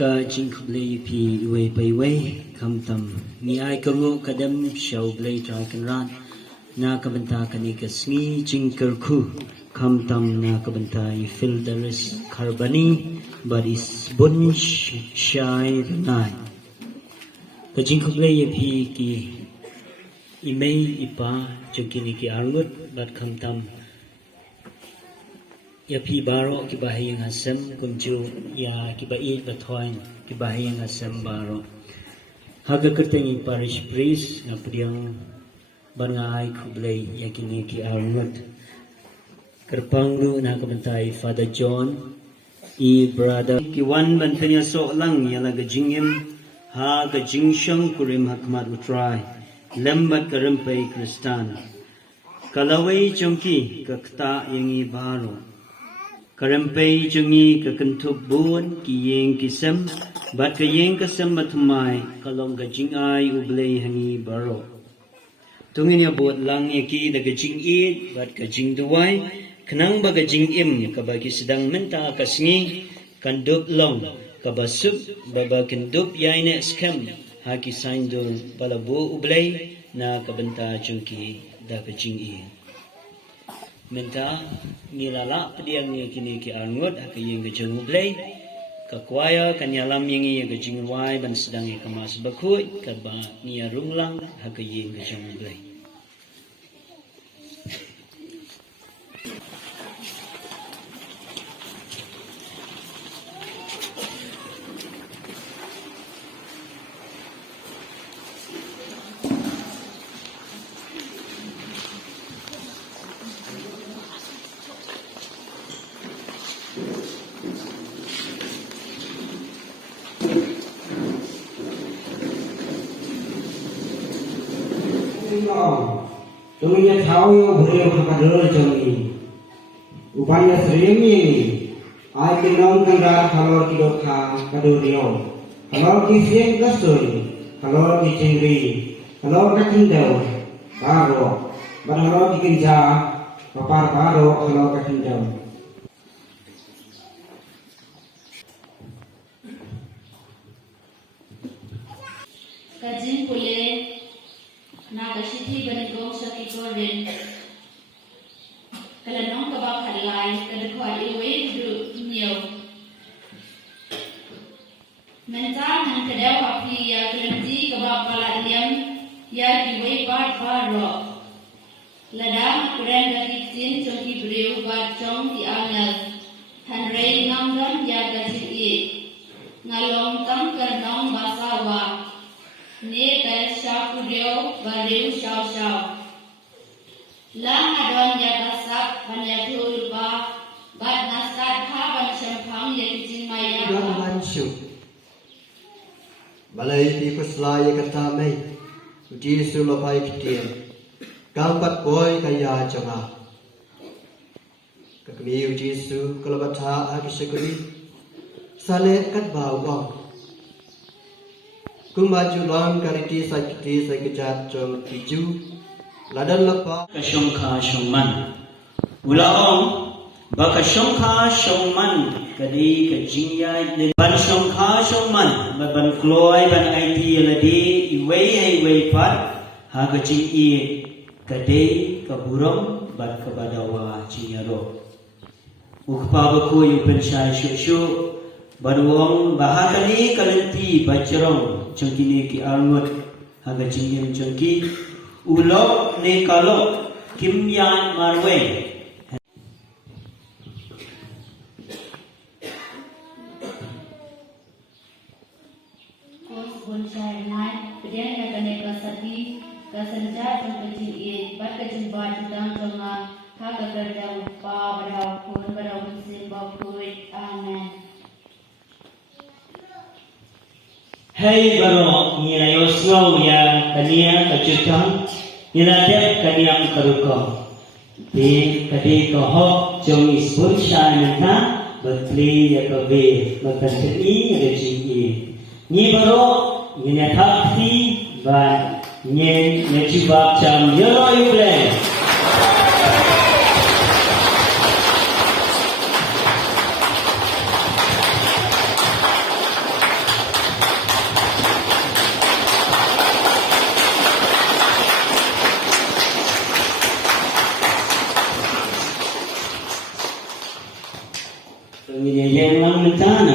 ka jing khlei pi we pai we kam tam mi ai ka ngo kadam shau blai tra kan ran na ka banta ka ni ka sngi jing kar khu kam tam na ka banta I fil daris karbani baris bun shai nai ka jing khlei pi ki email ipa chukini ki arngut bat kam tam ya pi baro ki bahayang asam kunju ya ki bai bathoin ki bahayang asam baro haga kertengi parish priest ngapriang bangai kublai yakini ki arnut kerpanglu na kabentai Father John brother ki wan ban phenya so lang yala ga jingim ha ga jingshang kurim hakmat utrai lembat karampai kristan kalawai chongki kakta yangi baro karampai chongi kakantup bun ki yeng kisam bat ka yeng kasam matumai kalong ga jingai ublay hangi baro tungin ya buat lang yaki da ga jingit bat ka jingduwai kenang ba ga jingim kabagi sedang menta kasngi kandup long kabasup baba kandup yaine skam haki saindul palabu ublay na kabenta chungki da ka jingi menta ngilala pediang ni kini ki arngut haki yeng ga jung ublay kakwaya kanyalam yengi ga jingwai ban sedang kamas bakut kaba nia runglang haki yeng ga jung ublay Tunggunya tahu yo boleh berkadar jangi. Upaya sering ini, ay kinong kanda kalor kidokha kaduriyo. Kalor kisien kasuri, kalor kicingri, kalor katindaw, karo. Kalor kikinja, papar karo kalor katindaw. Kajin pule naga siti banigong sa kikorin kalanong kabak halay kadakwa iwe du inyo mentahan kadaw hapi ya kalanti kabak palalyam ya iwe part paro ladang kuren dakitin chongki breu bat chong ti angal hanrei ngamdam ya gajit i ngalong tam karnong basawa ne kaya syakudeo bareu syau-syau. Lang adon ya kasap banyak ulpa bat nasat ha ban syampang ya kicin maya. Naman syuk. Balai ti kuslaya katamay. Uji sulapay kitiyan. Kampat boy kaya jonga. Kakmi uji su kalabata akisyakuri. Sale kat bawang. Kumaju long kariti sakiti sakijat jong kiju ladan lepa kasyongka syongman ulaong baka syongka syongman kadi kajingya ban syongka syongman ban kloy ban IT ladi iwei pat ha kajing i kadi kaburong ban kabadawa cinyaro ukpa baku yu pensai syuk baruang bahakani kalenti bajrong chongkini ki arngut haga jingim chongki ulok ne kalok kimyan marwe Kos bonsai nai kemudian akan nekasati kasenja chongki i bat kajin bat dang jonga haga kerja upa berau pun berau musim bakuit amen. Hei baro nilai oslo ya kania kacutang nilai kania karuko di kadi kohok jong ispun shanata berkli ya kabe berkatini ya jingi ni baro nilai takti ban nyen necibak jam yelo yuble Pemilihan yang lang mentana